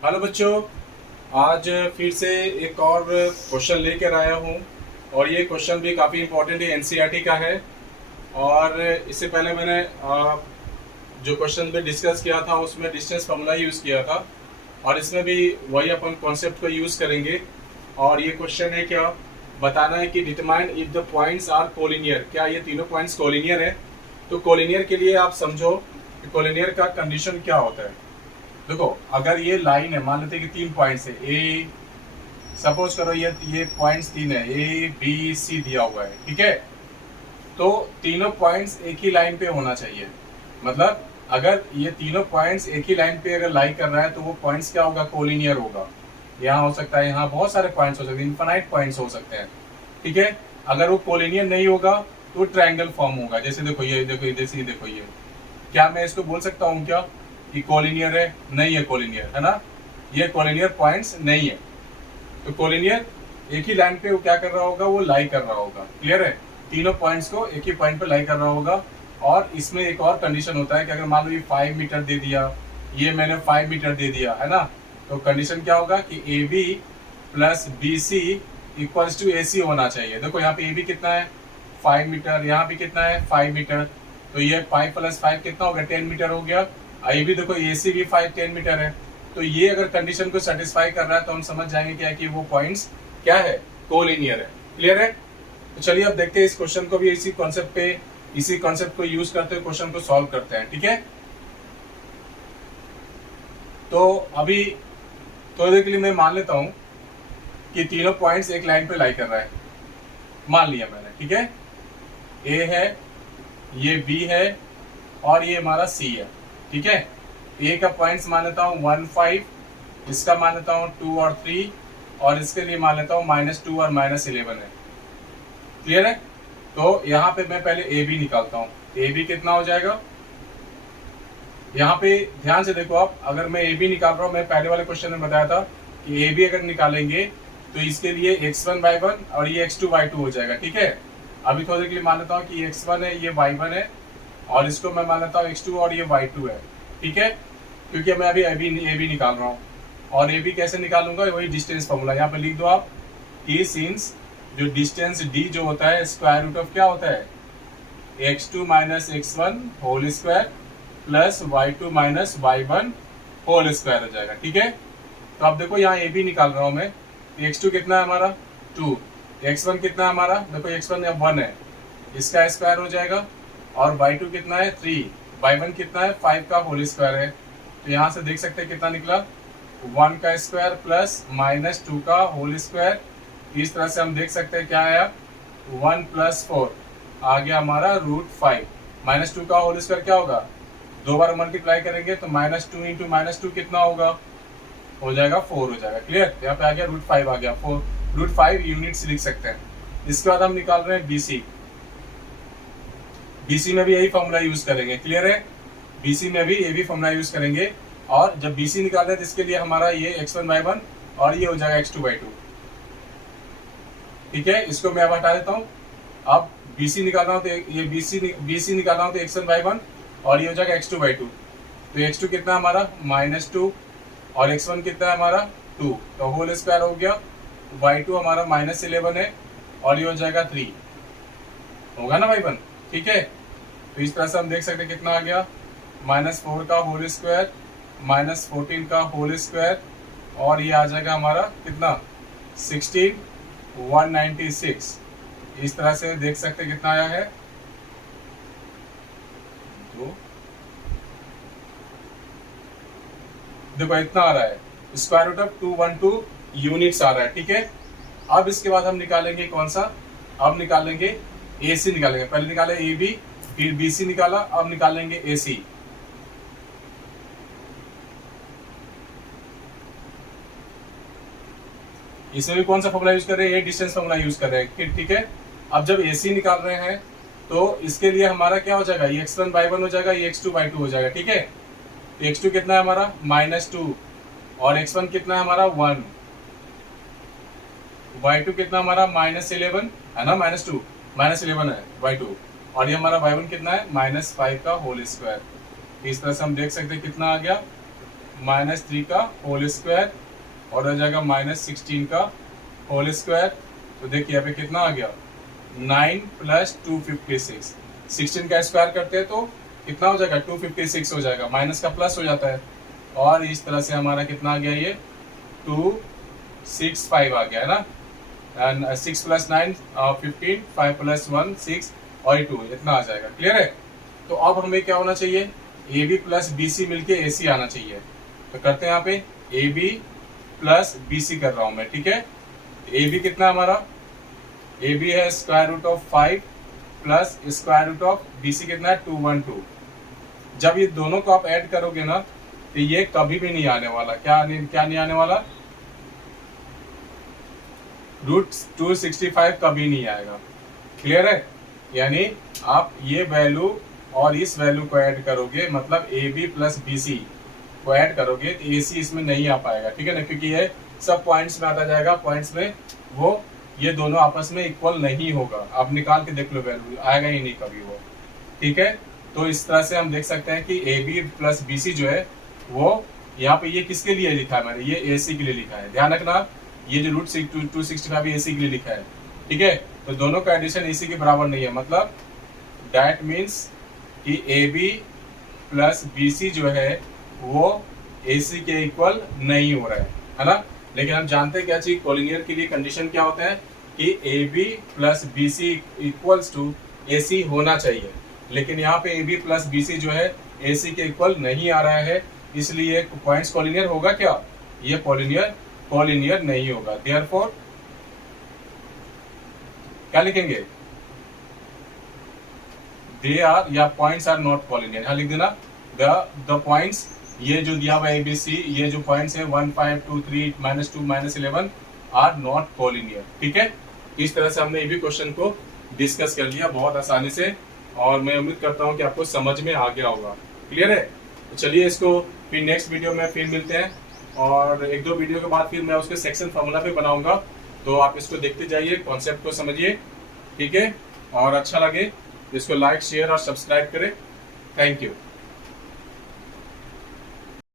Hello बच्चों। आज फिर से एक और क्वेश्चन लेकर आया हूँ और ये क्वेश्चन भी काफ़ी इम्पोर्टेंट है, एनसीईआरटी का है। और इससे पहले मैंने जो क्वेश्चन में डिस्कस किया था उसमें डिस्टेंस फार्मूला यूज़ किया था और इसमें भी वही अपन कॉन्सेप्ट को यूज़ करेंगे। और ये क्वेश्चन है क्या बताना है कि determine if the points are collinear, क्या ये तीनों पॉइंट्स कोलिनियर है। तो कोलिनियर के लिए आप समझो कि कोलिनियर का कंडीशन क्या होता है। देखो, अगर ये लाइन है, मान लेते हैं कि 3 पॉइंट्स है, ए सपोज करो ये पॉइंट्स 3 है, ए बी सी दिया हुआ है, ठीक है। तो तीनों पॉइंट्स एक ही लाइन पे होना चाहिए। मतलब अगर ये तीनों पॉइंट्स एक ही लाइन पे अगर लाई कर रहा है तो वो पॉइंट्स क्या होगा, कोलिनियर होगा। यहाँ हो सकता है, यहाँ बहुत सारे पॉइंट्स हो सकते हैं, इनफाइनाइट पॉइंट्स हो सकते हैं, ठीक है। अगर वो कोलिनियर नहीं होगा तो ट्रायंगल फॉर्म होगा। जैसे देखो ये, देखो ये, जैसे ये देखो ये, क्या मैं इसको बोल सकता हूँ क्या कि कोलिनियर है? नहीं है कोलिनियर, है ना। ये कोलिनियर पॉइंट्स नहीं है। तो कोलिनियर एक ही लाइन पे वो क्या कर रहा होगा, वो लाई कर रहा होगा। क्लियर है? तीनों पॉइंट्स को एक ही पॉइंट पे लाई कर रहा होगा। और इसमें एक और कंडीशन होता है कि अगर मान लो ये 5 मीटर दे दिया, ये मैंने 5 मीटर दे दिया, है ना। तो कंडीशन क्या होगा कि A B plus B c equals to a c होना चाहिए। देखो यहाँ पे ए बी कितना है, 5 मीटर, यहाँ पे कितना है, 5 मीटर। तो ये 5 + 5 कितना हो गया, 10 मीटर हो गया। आई भी देखो, ए सी भी 10 मीटर है। तो ये अगर कंडीशन को सेटिस्फाई कर रहा है तो हम समझ जाएंगे क्या कि वो पॉइंट्स क्या है, कोलिनियर है। क्लियर है? तो चलिए अब देखते हैं इस क्वेश्चन को भी इसी कॉन्सेप्ट पे, इसी कॉन्सेप्ट को यूज करते हुए क्वेश्चन को सॉल्व करते हैं, ठीक है। तो अभी थोड़ी देर के लिए मैं मान लेता हूं कि तीनों पॉइंट्स एक लाइन पे लाई कर रहा है। मान लिया मैंने, ठीक है। ए है, ये बी है और ये हमारा सी है, ठीक है। ए का पॉइंट्स मान लेता हूँ 1 5, इसका मान लेता हूँ 2 और 3, और इसके लिए मान लेता हूँ -2 और -11 है। क्लियर है? तो यहाँ पे मैं पहले ए बी निकालता हूँ। ए बी कितना हो जाएगा, यहाँ पे ध्यान से देखो आप, अगर मैं ए बी निकाल रहा हूँ, मैं पहले वाले क्वेश्चन में बताया था कि ए बी अगर निकालेंगे तो इसके लिए x1 y1 और ये x2 y2 हो जाएगा, ठीक है। अभी थोड़ी देर के लिए मान लेता हूँ कि x1 है, ये y1 है, और इसको मैं मान लेता हूँ x2 और ये y2 है, ठीक है। क्योंकि मैं अभी ए बी निकाल रहा हूँ। और ए बी कैसे निकालूंगा, वही डिस्टेंस फॉर्मूला यहाँ पे लिख दो आप कि सिंस जो डिस्टेंस d जो होता है स्क्वायर रूट ऑफ क्या होता है, x2 - x1 whole square plus y2 - y1 whole square हो जाएगा, ठीक है। तो अब देखो यहाँ ए बी निकाल रहा हूँ मैं। x2 कितना है हमारा 2, x1 कितना है हमारा, देखो x1 अब 1 है, इसका स्क्वायर हो जाएगा। और y2 कितना है 3, y1 कितना है 5 का होल स्क्वायर है। तो यहाँ से देख सकते हैं कितना निकला, 1 का स्क्वायर प्लस -2 का होल स्क्वायर। इस तरह से हम देख सकते हैं क्या आया, 1 + 4 आ गया हमारा √5। -2 का होल स्क्वायर क्या होगा, 2 बार मल्टीप्लाई करेंगे तो -2 × -2 कितना होगा, हो जाएगा 4 हो जाएगा। क्लियर? यहाँ पे आ गया √5 आ गया, 4 √5 यूनिट्स लिख सकते हैं। इसके बाद हम निकाल रहे हैं बीसी। बीसी में भी यही फॉर्मूला यूज करेंगे। क्लियर है? बीसी में भी यही फॉर्मूला यूज करेंगे। और जब बीसी निकाल रहे हैं तो इसके लिए हमारा ये x1 y1 और ये हो जाएगा x2 y2, ठीक है। इसको मैं अब हटा देता हूँ। अब बीसी निकालना हो तो ये बीसी निकालना हो तो x1 y1 और ये हो जाएगा x2 y2। तो x2 कितना हमारा -2 और x1 कितना है हमारा 2, तो होल स्क्वायर हो गया। y2 हमारा -11 है और ये हो जाएगा 3, होगा ना भाई बन, ठीक है। तो इस तरह से हम देख सकते हैं कितना आ गया, -4 का होल स्क्वायर -14 का होल स्क्वायर, और ये आ जाएगा हमारा कितना 16 196। इस तरह से देख सकते हैं कितना आया है, तो देखो इतना आ रहा है, स्क्वायर रूट ऑफ 212 यूनिट्स आ रहा है, ठीक है। अब इसके बाद हम निकालेंगे कौन सा, अब निकालेंगे ए सी निकालेंगे। पहले निकाले ए बी, फिर बी सी निकाला, अब निकालेंगे ए सी। इसमें भी कौन सा फॉर्मूला यूज कर रहे हैं, ये डिस्टेंस फॉर्मूला यूज कर रहे हैं, ठीक है। अब जब ए सी निकाल रहे हैं तो इसके लिए हमारा क्या हो जाएगा, ये x1 y1 हो जाएगा, ये x2 y2 हो जाएगा, ठीक है। तो x2 कितना है हमारा -2 और x1 कितना है हमारा 1, y2 कितना हमारा -11 है ना, -2 -11 है y2, और ये हमारा y1 कितना है -5 का होल स्क्वायर। इस तरह से हम देख सकते हैं कितना आ गया -3 का होल स्क्वायर और हो जाएगा -16 का होल स्क्वायर। तो देखिए यहाँ पे कितना आ गया 9 + 256। 16 का स्क्वायर करते हैं तो कितना हो जाएगा 256 हो जाएगा, माइनस का प्लस हो जाता है। और इस तरह से हमारा कितना आ गया ये 265 आ गया है ना। एंड 6 + 9 15, 5 + 1 6 और 2 इतना आ जाएगा। क्लियर है। तो अब हमें क्या होना चाहिए, A B plus B C मिलके ए सी आना चाहिए। तो करते हैं यहाँ पे A B plus B C कर रहा हूं मैं, ठीक है। ए बी कितना हमारा, ए बी है √5 प्लस √, बी सी कितना है 212। जब ये दोनों को आप ऐड करोगे ना तो ये कभी भी नहीं आने वाला। क्या नहीं आने वाला, √265 कभी नहीं आएगा। क्लियर है। यानी आप ये वैल्यू और इस वैल्यू को ऐड करोगे, मतलब A B plus B C को ऐड करोगे तो ए सी इसमें नहीं आ पाएगा, ठीक है ना, क्योंकि ये सब पॉइंट्स में आता जाएगा। पॉइंट्स में वो ये दोनों आपस में इक्वल नहीं होगा। आप निकाल के देख लो, वैल्यू आएगा ही नहीं कभी वो, ठीक है। तो इस तरह से हम देख सकते हैं कि A B plus B C जो है वो यहाँ पे ये किसके लिए लिखा है मैंने, ये ए सी के लिए लिखा है। ध्यान रखना, ये जो √265 ए सी के लिए लिखा है, ठीक है। तो दोनों का एडिशन ए सी के बराबर नहीं है, मतलब दैट मीन्स कि A B plus B C जो है वो ए सी के इक्वल नहीं हो रहा है ना। लेकिन हम जानते हैं क्या चीज, कोलिनियर के लिए कंडीशन क्या होता है कि A B plus B c equals to a c होना चाहिए। लेकिन यहाँ पे A B plus B C जो है ए सी के इक्वल नहीं आ रहा है, इसलिए पॉइंट्स कोलिनियर होगा क्या, ये कोलिनियर नहीं होगा। देयरफॉर क्या लिखेंगे, दे आर या पॉइंट्स आर नॉट कोलिनियर। यहाँ लिख देना द पॉइंट्स, ये जो दिया हुआ ए बी सी, ये जो पॉइंट्स है 1 5 2 3 -2 -11 आर नॉट कोलिनियर, ठीक है। इस तरह से हमने ये भी क्वेश्चन को डिस्कस कर लिया बहुत आसानी से, और मैं उम्मीद करता हूँ कि आपको समझ में आ गया होगा। क्लियर है। तो चलिए इसको फिर नेक्स्ट वीडियो में फिर मिलते हैं, और 1-2 वीडियो के बाद फिर मैं उसके सेक्शन फार्मूला पे बनाऊंगा। तो आप इसको देखते जाइए, कॉन्सेप्ट को समझिए, ठीक है। और अच्छा लगे इसको लाइक शेयर और सब्सक्राइब करें। Thank you.